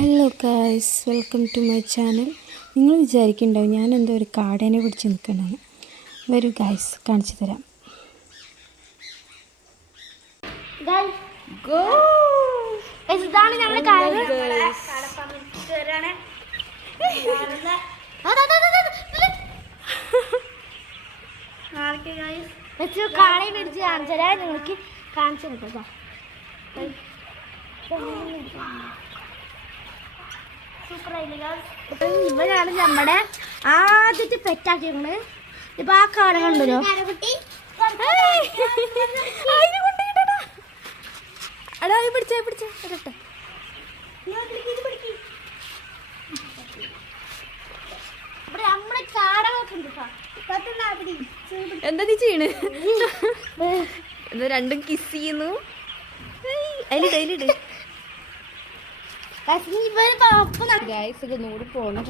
Hello guys welcome to my channel നിങ്ങൾ വിചാരിക്കുന്നുണ്ടാവും ഞാൻ എന്തോ ഒരു കാടേനെ പിടിച്ച് നിൽക്കണമെന്ന് വരൂ ഗായ്സ് കാണിച്ചു തരാം. ഇതാണ് ഞങ്ങൾ കാണുന്നത് കാളെ പിടിച്ച് കാണിച്ചാൽ നിങ്ങൾക്ക് കാണിച്ചു കൊടുക്കാം ഇവരാണ് നമ്മുടെ ആദ്യത്തെ പെറ്റാക്കിയത് ഇപ്പൊ ആ കാട കണ്ടല്ലോ. അടാ പിടിച്ചേ പിടിച്ചേ. ഇരട്ടെ എന്താ നീ ചെയ്യണ്? എന്താ രണ്ടും കിസ് ചെയ്യുന്നു. അതിലിട് അതിലിട്. ഗായ്സ് ഇത് നൂറ് പോകുന്ന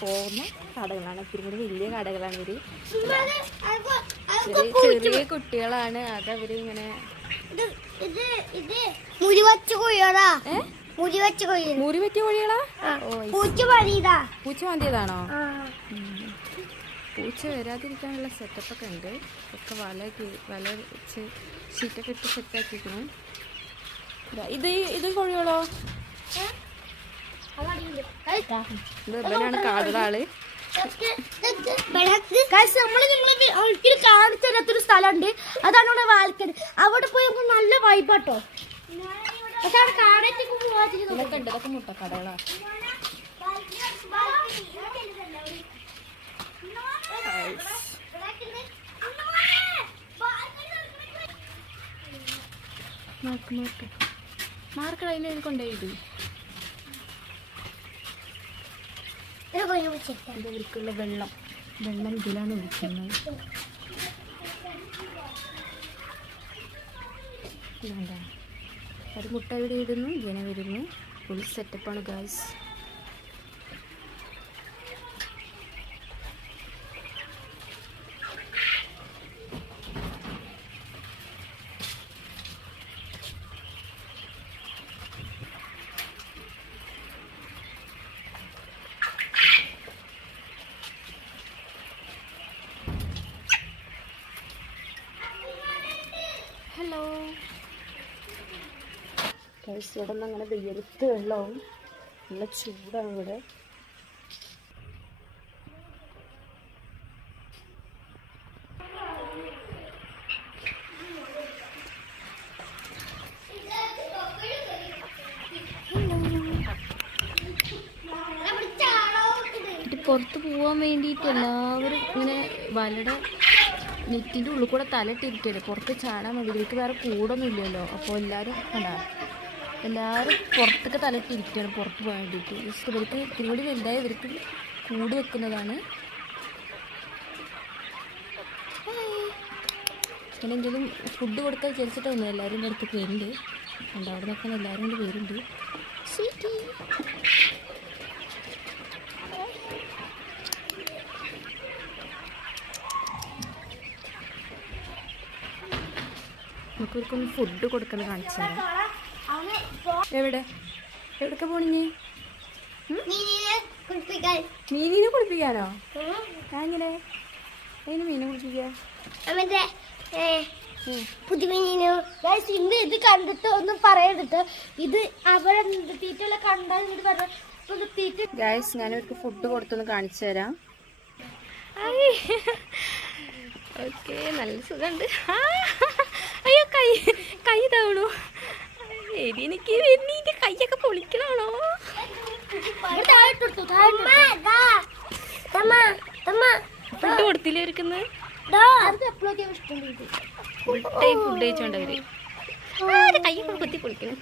പോകുന്ന കടകളാണ്. ഇത്തിരി കൂടി വലിയ കടകളാണ് ഇവർ. ചെറിയ കുട്ടികളാണ്. ഇങ്ങനെ ഏ? മുരിവച്ച് കൊയ്യ മുറി പറ്റിയ കോഴികളാ പൂച്ച വാന്തിയതാണോ പൂച്ച മാന്തിയതാണോ പൂച്ച വരാതിരിക്കാനുള്ള സെറ്റപ്പ് ഒക്കെ ഉണ്ട്. ഒക്കെ വല വല വെച്ച് ഷീറ്റൊക്കെ ഇട്ട് സെറ്റാക്കിയിരിക്കണം ഇത് ഇത് കോഴികളോ? ഇവനാണ് കാടുള്ള ആൾ ഒരിക്കലും കാണിച്ചു തരാത്തൊരു സ്ഥലമുണ്ട്. അതാണ് ഇവിടെ വാൽക്കട് അവിടെ പോയി നമുക്ക് നല്ല വൈബാട്ടോ പക്ഷെ അവിടെ കാടേറ്റേക്ക് മുട്ടക്കടകളാ. Mark mark. മാർക്ക് അതിൽ കൊണ്ടുപോയിട് ഇത് ഇവർക്കുള്ള വെള്ളം. വെള്ളം ഇതിലാണ് ഒഴിക്കുന്നത്. ഇതുകൊണ്ട ഒരു മുട്ട ഇവിടെ ഇടുന്നു ഇങ്ങനെ വരുന്നു. ഫുൾ സെറ്റപ്പാണ് ഗായ്സ് ഹലോ ഗൈസ് ഇവിടെ നിന്ന് അങ്ങനെ വെയിലത്ത് വെള്ളവും നല്ല ചൂടാണ് ഇവിടെ പുറത്ത് പോകാൻ വേണ്ടിയിട്ട് എല്ലാവരും ഇങ്ങനെ വലയുടെ നെറ്റിന്റെ ഉള്ളിൽ കൂടെ തലയിട്ടിരിക്കല്ലേ പുറത്ത് ചാടാൻ മതി ഇതിലേക്ക് വേറെ കൂടൊന്നും ഇല്ലല്ലോ അപ്പോൾ എല്ലാവരും കണ്ടാ എല്ലാവരും പുറത്തൊക്കെ തലയിട്ടിരിക്കുകയാണ് പുറത്ത് പോകാൻ വേണ്ടിയിട്ട് ജസ്റ്റ് ഇവർക്ക് ഇത്തിരി കൂടി വലുതായി ഇവർക്ക് കൂട് വെക്കുന്നതാണ്. അങ്ങനെ എന്തെങ്കിലും ഫുഡ് കൊടുക്കാൻ വിചാരിച്ചിട്ടൊന്നും എല്ലാവരും അടുത്ത് വരുന്നുണ്ട് കണ്ടോ അവിടെ നിൽക്കുന്ന എല്ലാവരും കൊണ്ട് വരുന്നുണ്ട്. സ്വീറ്റി നമുക്ക് ഫുഡ് കൊടുക്കുന്നത് കാണിച്ചു തരാം. എവിടെ? എവിടൊക്കെ പോണിഞ്ഞ് മീനിനെ കുളിപ്പിക്കാനോ? അങ്ങനെ അതിന് മീനെ കുളിപ്പിക്കുക പുതുമീനു ഇന്ന് ഇത് കണ്ടിട്ട് ഒന്നും പറയരുത്. ഇത് അവിടെ തീറ്റുള്ള കണ്ടാൽ ഇങ്ങോട്ട് പറഞ്ഞ തീറ്റ ഗായ്സ് ഞാൻ ഇവർക്ക് ഫുഡ് കൊടുത്തൊന്ന് കാണിച്ചു തരാം. ഓക്കെ നല്ല സുഖമുണ്ട്. എനിക്ക് വരുന്നീന്റെ കൈയൊക്കെ പൊളിക്കണാണോ? ഫുഡ് കൊടുത്തില്ലേ അവർക്കുന്ന് ഫുൾ ടൈം ഫുഡ് കഴിച്ചോണ്ട് അവർ. ആരെ കൈയൊക്കെ കുത്തി പൊളിക്കണം.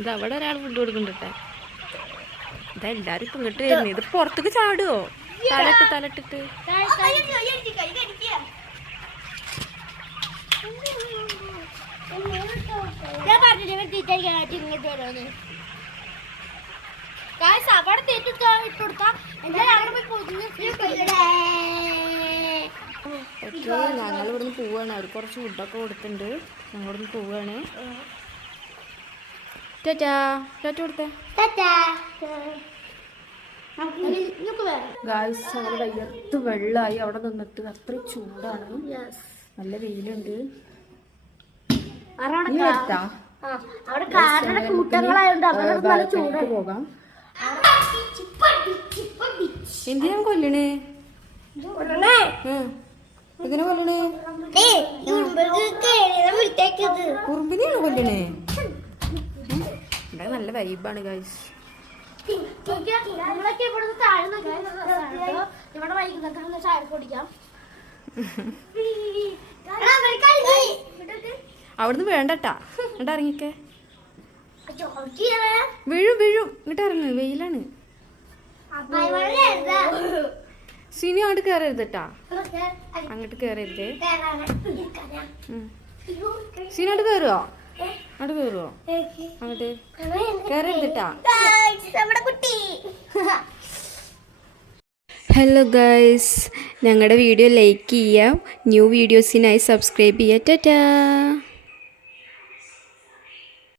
ഇത് അവിടെ ഒരാൾ ഫുഡ് കൊടുക്കുന്നുണ്ട് ഇതാ എല്ലാരും ഇപ്പൊ ഇങ്ങോട്ട് വരുന്നത്. ഇത് പുറത്തേക്ക് ചാടുവോ? തലട്ട് തലട്ടിട്ട്. ഇങ്ങോട്ട് അവിടെ തീറ്റിട്ട് അവിടെ പോയി പൊതിഞ്ഞ് ഞങ്ങൾ ഇവിടുന്ന് പോവാണ്. അവർ കുറച്ച് ഫുഡൊക്കെ കൊടുത്തിട്ടുണ്ട്. ഞങ്ങൾ ഇവിടുന്ന് പോവാണ് ഗായ്സ് വയ്യത്ത് വെള്ളമായി അവിടെ നിന്നിട്ട് അത്ര ചൂടാണ്. നല്ല വെയിലുണ്ട്. അവിടെ നീ എടുത്താ ആ, അവിടെ കാരുടെ കൂട്ടങ്ങളായോണ്ട് അവരുടെ നല്ല ചൂടാണ്. പോകാം. എന്തിനാ കൊല്ലണേ. എന്തിനാ കൊല്ലണേ? കുറുമ്പിനെയാണ് കൊല്ലണേ? ഇവിടെ നല്ല വൈബാണ് ഗായ്സ് നമ്മളൊക്കെ ഇവിടുന്ന് താഴ്ന്ന ഇവിടെ വൈകുന്നേരം ചായ കുടിക്കാം. അവിടുന്ന് വേണ്ടട്ടാ. എന്നിട്ട് ഇറങ്ങിക്കേ. വീഴും വീഴും. ഇങ്ങോട്ട് ഇറങ്ങ്. വെയിലാണ്. സിനി അങ്ങോട്ട് കയറരുതട്ടാ അങ്ങോട്ട് കേറരുത്. ഉം. സിനി അങ്ങോട്ട് കയറുവോ അങ്ങോട്ട് കയറുവോ അങ്ങോട്ട്. കയറരുതട്ടാ ഹലോ ഗൈസ് ഞങ്ങളുടെ വീഡിയോ ലൈക്ക് ചെയ്യാം. ന്യൂ വീഡിയോസിനായി സബ്സ്ക്രൈബ് ചെയ്യാം ടാറ്റാ